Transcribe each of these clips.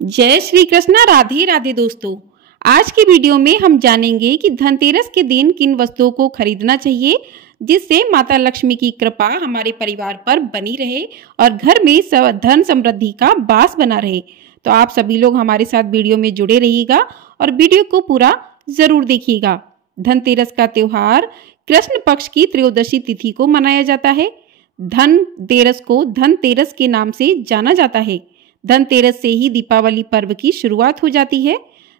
जय श्री कृष्णा। राधे राधे दोस्तों। आज की वीडियो में हम जानेंगे कि धनतेरस के दिन किन वस्तुओं को खरीदना चाहिए जिससे माता लक्ष्मी की कृपा हमारे परिवार पर बनी रहे और घर में धन समृद्धि का वास बना रहे। तो आप सभी लोग हमारे साथ वीडियो में जुड़े रहिएगा और वीडियो को पूरा जरूर देखिएगा। धनतेरस का त्योहार कृष्ण पक्ष की त्रयोदशी तिथि को मनाया जाता है। धनतेरस को धनतेरस के नाम से जाना जाता है। धनतेरस से ही दीपावली पर्व की शुरुआत हो जाती है।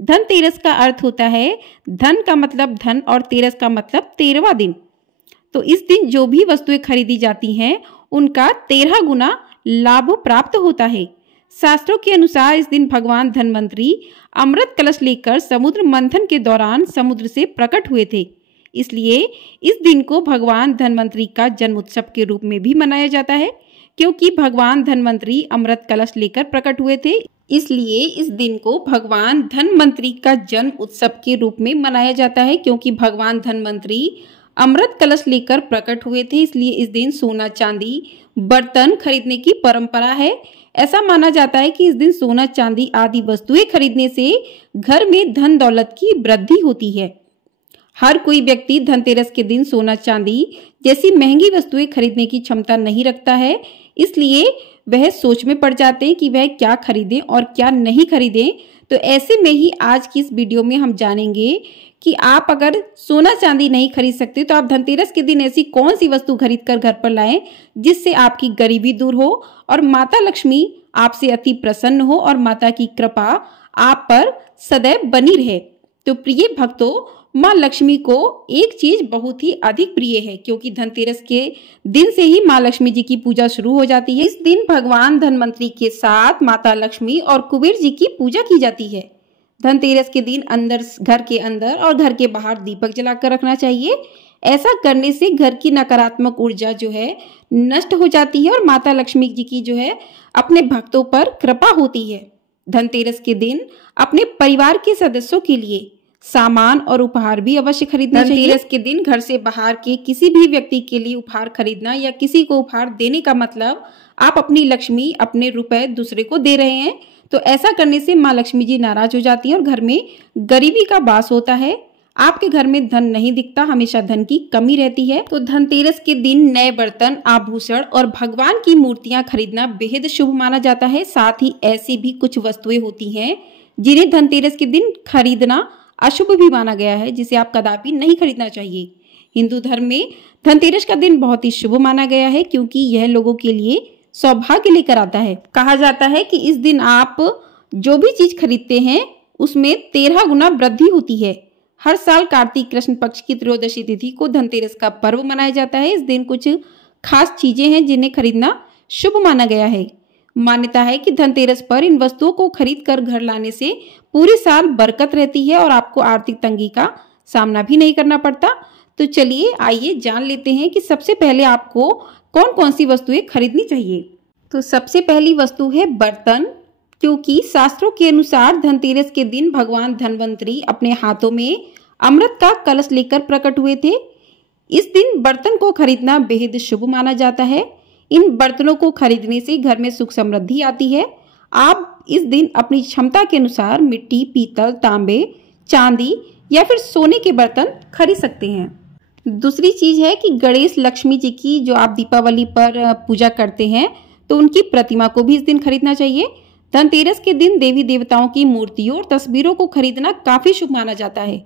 धनतेरस का अर्थ होता है धन का मतलब धन और तेरस का मतलब 13वां दिन। तो इस दिन जो भी वस्तुएं खरीदी जाती हैं उनका 13 गुना लाभ प्राप्त होता है। शास्त्रों के अनुसार इस दिन भगवान धन्वंतरी अमृत कलश लेकर समुद्र मंथन के दौरान समुद्र से प्रकट हुए थे। इसलिए इस दिन को भगवान धन्वंतरी का जन्म उत्सव के रूप में भी मनाया जाता है। क्योंकि भगवान धन्वंतरी अमृत कलश लेकर प्रकट हुए थे, इसलिए इस दिन को भगवान धन्वंतरी का जन्म उत्सव के रूप में मनाया जाता है। क्योंकि भगवान धन्वंतरी अमृत कलश लेकर प्रकट हुए थे, इसलिए इस दिन सोना चांदी बर्तन खरीदने की परंपरा है। ऐसा माना जाता है कि इस दिन सोना चांदी आदि वस्तुएं खरीदने से घर में धन दौलत की वृद्धि होती है। हर कोई व्यक्ति धनतेरस के दिन सोना चांदी जैसी महंगी वस्तुएं खरीदने की क्षमता नहीं रखता है, इसलिए वह सोच में पड़ जाते हैं कि वह क्या खरीदें और क्या नहीं खरीदें। तो ऐसे में ही आज की इस वीडियो में हम जानेंगे कि आप अगर सोना चांदी नहीं खरीद सकते तो आप धनतेरस के दिन ऐसी कौन सी वस्तु खरीद कर घर पर लाएं जिससे आपकी गरीबी दूर हो और माता लक्ष्मी आपसे अति प्रसन्न हो और माता की कृपा आप पर सदैव बनी रहे। तो प्रिय भक्तों, माँ लक्ष्मी को एक चीज बहुत ही अधिक प्रिय है क्योंकि धनतेरस के दिन से ही माँ लक्ष्मी जी की पूजा शुरू हो जाती है। इस दिन भगवान धन्वंतरी के साथ माता लक्ष्मी और कुबेर जी की पूजा की जाती है। धनतेरस के दिन घर के अंदर और घर के बाहर दीपक जलाकर रखना चाहिए। ऐसा करने से घर की नकारात्मक ऊर्जा जो है नष्ट हो जाती है और माता लक्ष्मी जी की जो है अपने भक्तों पर कृपा होती है। धनतेरस के दिन अपने परिवार के सदस्यों के लिए सामान और उपहार भी अवश्य खरीदना चाहिए। धनतेरस के दिन घर से बाहर के किसी भी व्यक्ति के लिए उपहार खरीदना या किसी को उपहार देने का मतलब आप अपनी लक्ष्मी अपने रुपए दूसरे को दे रहे हैं। तो ऐसा करने से माँ लक्ष्मी जी नाराज हो जाती है और घर में गरीबी का वास होता है। आपके घर में धन नहीं दिखता, हमेशा धन की कमी रहती है। तो धनतेरस के दिन नए बर्तन, आभूषण और भगवान की मूर्तियां खरीदना बेहद शुभ माना जाता है। साथ ही ऐसी भी कुछ वस्तुएं होती हैं जिन्हें धनतेरस के दिन खरीदना अशुभ भी माना गया है, जिसे आप कदापि नहीं खरीदना चाहिए। हिंदू धर्म में धनतेरस का दिन बहुत ही शुभ माना गया है क्योंकि यह लोगों के लिए सौभाग्य लेकर आता है। कहा जाता है कि इस दिन आप जो भी चीज खरीदते हैं उसमें 13 गुना वृद्धि होती है। हर साल कार्तिक कृष्ण पक्ष की त्रयोदशी तिथि को धनतेरस का पर्व मनाया जाता है। इस दिन कुछ खास चीजें हैं जिन्हें खरीदना शुभ माना गया है। मान्यता है कि धनतेरस पर इन वस्तुओं को खरीद कर घर लाने से पूरे साल बरकत रहती है और आपको आर्थिक तंगी का सामना भी नहीं करना पड़ता। तो चलिए आइए जान लेते हैं कि सबसे पहले आपको कौन कौन सी वस्तुएं खरीदनी चाहिए। तो सबसे पहली वस्तु है बर्तन। क्योंकि शास्त्रों के अनुसार धनतेरस के दिन भगवान धन्वंतरी अपने हाथों में अमृत का कलश लेकर प्रकट हुए थे। इस दिन बर्तन को खरीदना बेहद शुभ माना जाता है। इन बर्तनों को खरीदने से घर में सुख समृद्धि आती है। आप इस दिन अपनी क्षमता के अनुसार मिट्टी, पीतल, तांबे, चांदी या फिर सोने के बर्तन खरीद सकते हैं। दूसरी चीज है कि गणेश लक्ष्मी जी की जो आप दीपावली पर पूजा करते हैं तो उनकी प्रतिमा को भी इस दिन खरीदना चाहिए। धनतेरस के दिन देवी देवताओं की मूर्तियों और तस्वीरों को खरीदना काफी शुभ माना जाता है।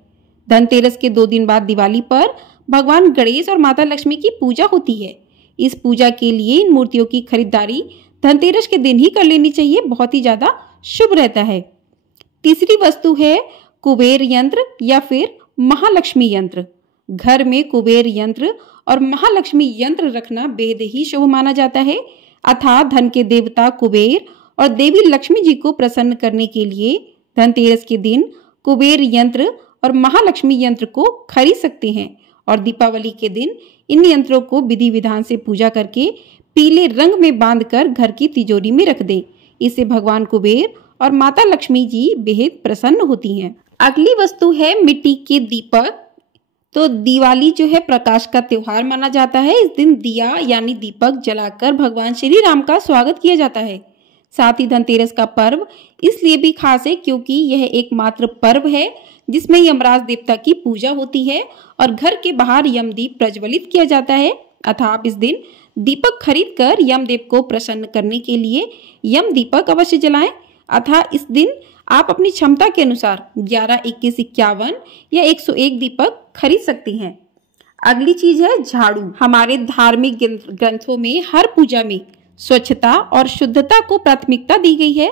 धनतेरस के 2 दिन बाद दिवाली पर भगवान गणेश और माता लक्ष्मी की पूजा होती है। इस पूजा के लिए इन मूर्तियों की खरीदारी धनतेरस के दिन ही कर लेनी चाहिए, बहुत ही ज्यादा शुभ रहता है। तीसरी वस्तु है कुबेर यंत्र या फिर महालक्ष्मी यंत्र। घर में कुबेर यंत्र और महालक्ष्मी यंत्र रखना बेहद ही शुभ माना जाता है। अर्थात धन के देवता कुबेर और देवी लक्ष्मी जी को प्रसन्न करने के लिए धनतेरस के दिन कुबेर यंत्र और महालक्ष्मी यंत्र को खरीद सकते हैं और दीपावली के दिन इन यंत्रों को विधि विधान से पूजा करके पीले रंग में बांधकर घर की तिजोरी में रख दें। इससे भगवान कुबेर और माता लक्ष्मी जी बेहद प्रसन्न होती हैं। अगली वस्तु है मिट्टी के दीपक। तो दिवाली जो है प्रकाश का त्योहार माना जाता है। इस दिन दिया यानी दीपक जलाकर भगवान श्री राम का स्वागत किया जाता है। साथ ही धनतेरस का पर्व इसलिए भी खास है क्योंकि यह एकमात्र पर्व है जिसमें यमराज देवता की पूजा होती है और घर के बाहर यमदीप प्रज्वलित किया जाता है। अतः आप इस दिन दीपक खरीद कर यमदेव को प्रसन्न करने के लिए यम दीपक अवश्य जलाएं। अतः इस दिन आप अपनी क्षमता के अनुसार 11, 21, 51 या 101 दीपक खरीद सकती हैं। अगली चीज है झाड़ू। हमारे धार्मिक ग्रंथों में हर पूजा में स्वच्छता और शुद्धता को प्राथमिकता दी गई है।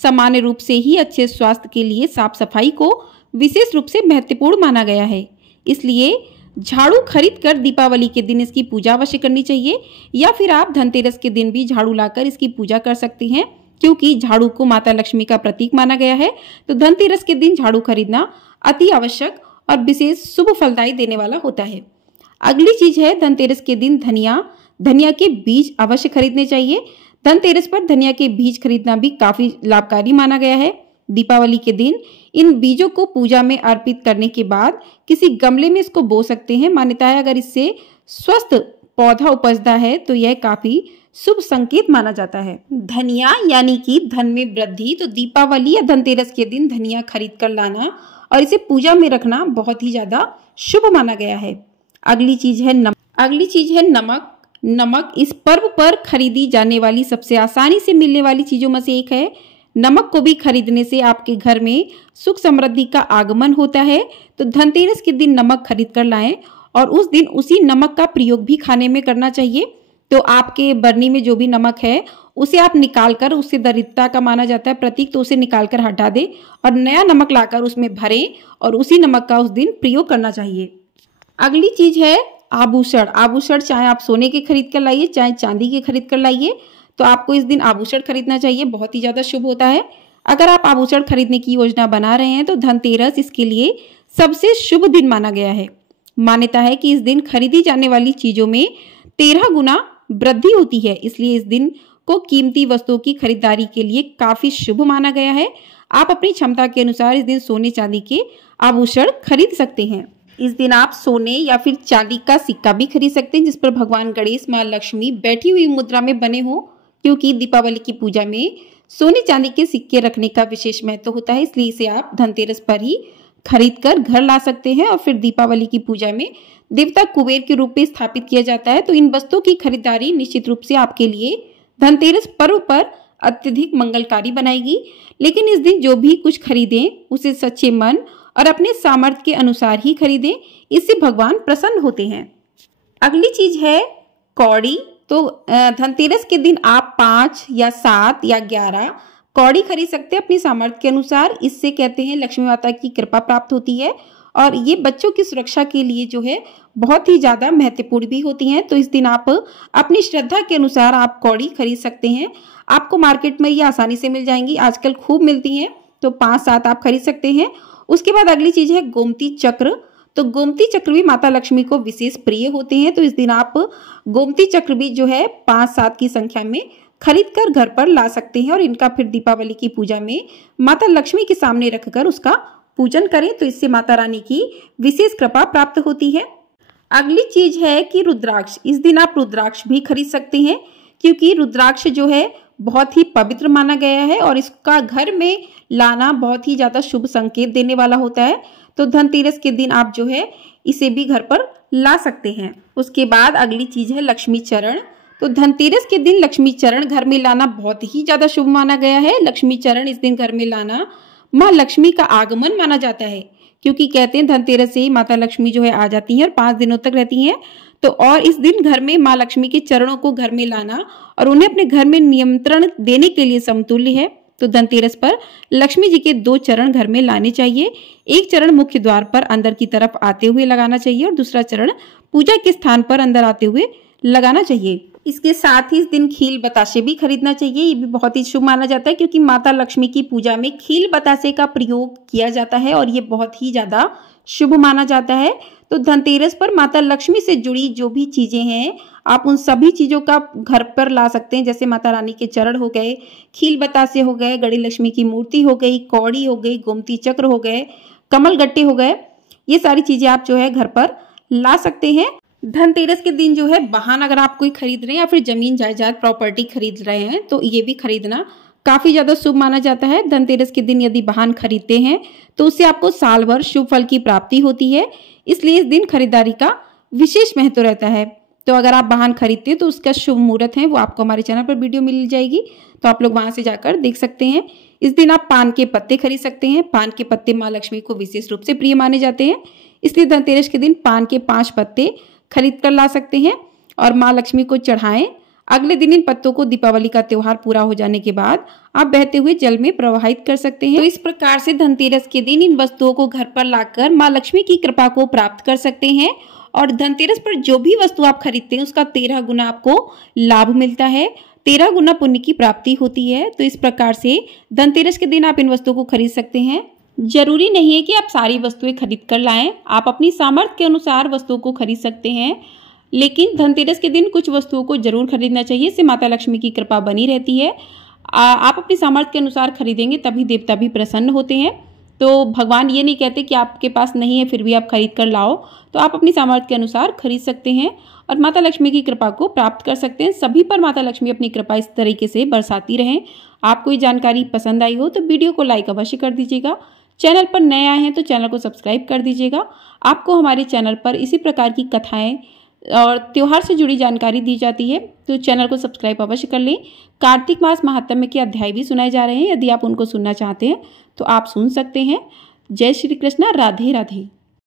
सामान्य रूप से ही अच्छे स्वास्थ्य के लिए साफ सफाई को विशेष रूप से महत्वपूर्ण माना गया है। इसलिए झाड़ू खरीद कर दीपावली के दिन इसकी पूजा अवश्य करनी चाहिए या फिर आप धनतेरस के दिन भी झाड़ू लाकर इसकी पूजा कर सकती हैं क्योंकि झाड़ू को माता लक्ष्मी का प्रतीक माना गया है। तो धनतेरस के दिन झाड़ू खरीदना अति आवश्यक और विशेष शुभ फलदायी देने वाला होता है। अगली चीज है धनतेरस के दिन धनिया के बीज अवश्य खरीदने चाहिए। धनतेरस पर धनिया के बीज खरीदना भी काफी लाभकारी माना गया है। दीपावली के दिन इन बीजों को पूजा में अर्पित करने के बाद किसी गमले में इसको बो सकते हैं। मान्यता है अगर इससे स्वस्थ पौधा उपजता है तो यह काफी शुभ संकेत माना जाता है। धनिया यानी कि धन में वृद्धि। तो दीपावली या धनतेरस के दिन धनिया खरीद कर लाना और इसे पूजा में रखना बहुत ही ज्यादा शुभ माना गया है। अगली चीज है नमक। नमक इस पर्व पर खरीदी जाने वाली सबसे आसानी से मिलने वाली चीजों में से एक है। नमक को भी खरीदने से आपके घर में सुख समृद्धि का आगमन होता है। तो धनतेरस के दिन नमक खरीद कर लाएं और उस दिन उसी नमक का प्रयोग भी खाने में करना चाहिए। तो आपके बरनी में जो भी नमक है उसे आप निकाल कर, उससे दरिद्रता का माना जाता है प्रतीक, तो उसे निकाल कर हटा दें और नया नमक लाकर उसमें भरें और उसी नमक का उस दिन प्रयोग करना चाहिए। अगली चीज है आभूषण। आभूषण चाहे आप सोने के खरीद कर लाइए चाहे चांदी के खरीद कर लाइए, तो आपको इस दिन आभूषण खरीदना चाहिए, बहुत ही ज्यादा शुभ होता है। अगर आप आभूषण खरीदने की योजना बना रहे हैं तो धनतेरस इसके लिए सबसे शुभ दिन माना गया है। मान्यता है कि इस दिन खरीदी जाने वाली चीजों में 13 गुना वृद्धि होती है, इसलिए इस दिन को कीमती वस्तुओं की खरीदारी के लिए काफी शुभ माना गया है। आप अपनी क्षमता के अनुसार इस दिन सोने चांदी के आभूषण खरीद सकते हैं। इस दिन आप सोने या फिर चांदी का सिक्का भी खरीद सकते हैं जिस पर भगवान गणेश, माँ लक्ष्मी बैठी हुई मुद्रा में बने हो, क्योंकि दीपावली की पूजा में सोने चांदी के सिक्के रखने का विशेष महत्व होता है। इसलिए इसे आप धनतेरस पर ही खरीद कर घर ला सकते हैं और फिर दीपावली की पूजा में देवता कुबेर के रूप में स्थापित किया जाता है। तो इन वस्तुओं की खरीदारी निश्चित रूप से आपके लिए धनतेरस पर्व पर अत्यधिक मंगलकारी बनाएगी। लेकिन इस दिन जो भी कुछ खरीदें उसे सच्चे मन और अपने सामर्थ्य के अनुसार ही खरीदें, इससे भगवान प्रसन्न होते हैं। अगली चीज है कौड़ी। तो धनतेरस के दिन आप 5 या 7 या 11 कौड़ी खरीद सकते हैं अपनी सामर्थ्य के अनुसार। इससे कहते हैं लक्ष्मी माता की कृपा प्राप्त होती है और ये बच्चों की सुरक्षा के लिए जो है बहुत ही ज्यादा महत्वपूर्ण भी होती हैं। तो इस दिन आप अपनी श्रद्धा के अनुसार आप कौड़ी खरीद सकते हैं। आपको मार्केट में ये आसानी से मिल जाएंगी, आजकल खूब मिलती हैं। तो 5-7 आप खरीद सकते हैं। उसके बाद अगली चीज है गोमती चक्र। तो गोमती चक्र भी माता लक्ष्मी को विशेष प्रिय होते हैं। तो इस दिन आप गोमती चक्र भी जो है 5-7 की संख्या में खरीद कर घर पर ला सकते हैं और इनका फिर दीपावली की पूजा में माता लक्ष्मी के सामने रखकर उसका पूजन करें, तो इससे माता रानी की विशेष कृपा प्राप्त होती है। अगली चीज है कि रुद्राक्ष। इस दिन आप रुद्राक्ष भी खरीद सकते हैं क्योंकि रुद्राक्ष जो है बहुत ही पवित्र माना गया है और इसका घर में लाना बहुत ही ज्यादा शुभ संकेत देने वाला होता है। तो धनतेरस के दिन आप जो है इसे भी घर पर ला सकते हैं। उसके बाद अगली चीज है लक्ष्मी चरण। तो धनतेरस के दिन लक्ष्मी चरण घर में लाना बहुत ही ज्यादा शुभ माना गया है। लक्ष्मी चरण इस दिन घर में लाना माँ लक्ष्मी का आगमन माना जाता है, क्योंकि कहते हैं धनतेरस से ही माता लक्ष्मी जो है आ जाती हैं और 5 दिनों तक रहती हैं। तो और इस दिन घर में माँ लक्ष्मी के चरणों को घर में लाना और उन्हें अपने घर में नियंत्रण देने के लिए समतुल्य है। तो धनतेरस पर लक्ष्मी जी के 2 चरण घर में लाने चाहिए। एक चरण मुख्य द्वार पर अंदर की तरफ आते हुए लगाना चाहिए और दूसरा चरण पूजा के स्थान पर अंदर आते हुए लगाना चाहिए। इसके साथ ही इस दिन खील बताशे भी खरीदना चाहिए। ये भी बहुत ही शुभ माना जाता है क्योंकि माता लक्ष्मी की पूजा में खील बतासे का प्रयोग किया जाता है और ये बहुत ही ज्यादा शुभ माना जाता है। तो धनतेरस पर माता लक्ष्मी से जुड़ी जो भी चीजें हैं आप उन सभी चीजों का घर पर ला सकते हैं, जैसे माता रानी के चरण हो गए, खील बतासे हो गए, गढ़ी लक्ष्मी की मूर्ति हो गई, कौड़ी हो गई, गोमती चक्र हो गए, कमल गट्टे हो गए। ये सारी चीजें आप जो है घर पर ला सकते हैं। धनतेरस के दिन जो है वाहन अगर आप कोई खरीद रहे हैं या फिर जमीन जायदाद प्रॉपर्टी खरीद रहे हैं तो ये भी खरीदना काफ़ी ज़्यादा शुभ माना जाता है। धनतेरस के दिन यदि वाहन खरीदते हैं तो उससे आपको साल भर शुभ फल की प्राप्ति होती है, इसलिए इस दिन खरीदारी का विशेष महत्व रहता है। तो अगर आप वाहन खरीदते हैं तो उसका शुभ मुहूर्त है वो आपको हमारे चैनल पर वीडियो मिल जाएगी, तो आप लोग वहां से जाकर देख सकते हैं। इस दिन आप पान के पत्ते खरीद सकते हैं। पान के पत्ते माँ लक्ष्मी को विशेष रूप से प्रिय माने जाते हैं, इसलिए धनतेरस के दिन पान के 5 पत्ते खरीद कर ला सकते हैं और माँ लक्ष्मी को चढ़ाएं। अगले दिन इन पत्तों को दीपावली का त्योहार पूरा हो जाने के बाद आप बहते हुए जल में प्रवाहित कर सकते हैं। तो इस प्रकार से धनतेरस के दिन इन वस्तुओं को घर पर लाकर माँ लक्ष्मी की कृपा को प्राप्त कर सकते हैं और धनतेरस पर जो भी वस्तु आप खरीदते हैं उसका 13 गुना आपको लाभ मिलता है, 13 गुना पुण्य की प्राप्ति होती है। तो इस प्रकार से धनतेरस के दिन आप इन वस्तुओं को खरीद सकते हैं। जरूरी नहीं है कि आप सारी वस्तुएं खरीद कर लाएं, आप अपनी सामर्थ्य के अनुसार वस्तुओं को खरीद सकते हैं, लेकिन धनतेरस के दिन कुछ वस्तुओं को जरूर खरीदना चाहिए, इससे माता लक्ष्मी की कृपा बनी रहती है। आप अपनी सामर्थ्य के अनुसार खरीदेंगे तभी देवता भी प्रसन्न होते हैं। तो भगवान ये नहीं कहते कि आपके पास नहीं है फिर भी आप खरीद कर लाओ, तो आप अपनी सामर्थ्य के अनुसार खरीद सकते हैं और माता लक्ष्मी की कृपा को प्राप्त कर सकते हैं। सभी पर माता लक्ष्मी अपनी कृपा इस तरीके से बरसाती रहें। आपको ये जानकारी पसंद आई हो तो वीडियो को लाइक अवश्य कर दीजिएगा। चैनल पर नए आए हैं तो चैनल को सब्सक्राइब कर दीजिएगा। आपको हमारे चैनल पर इसी प्रकार की कथाएं और त्योहार से जुड़ी जानकारी दी जाती है, तो चैनल को सब्सक्राइब अवश्य कर लें। कार्तिक मास महात्म्य के अध्याय भी सुनाए जा रहे हैं, यदि आप उनको सुनना चाहते हैं तो आप सुन सकते हैं। जय श्री कृष्णा, राधे राधे।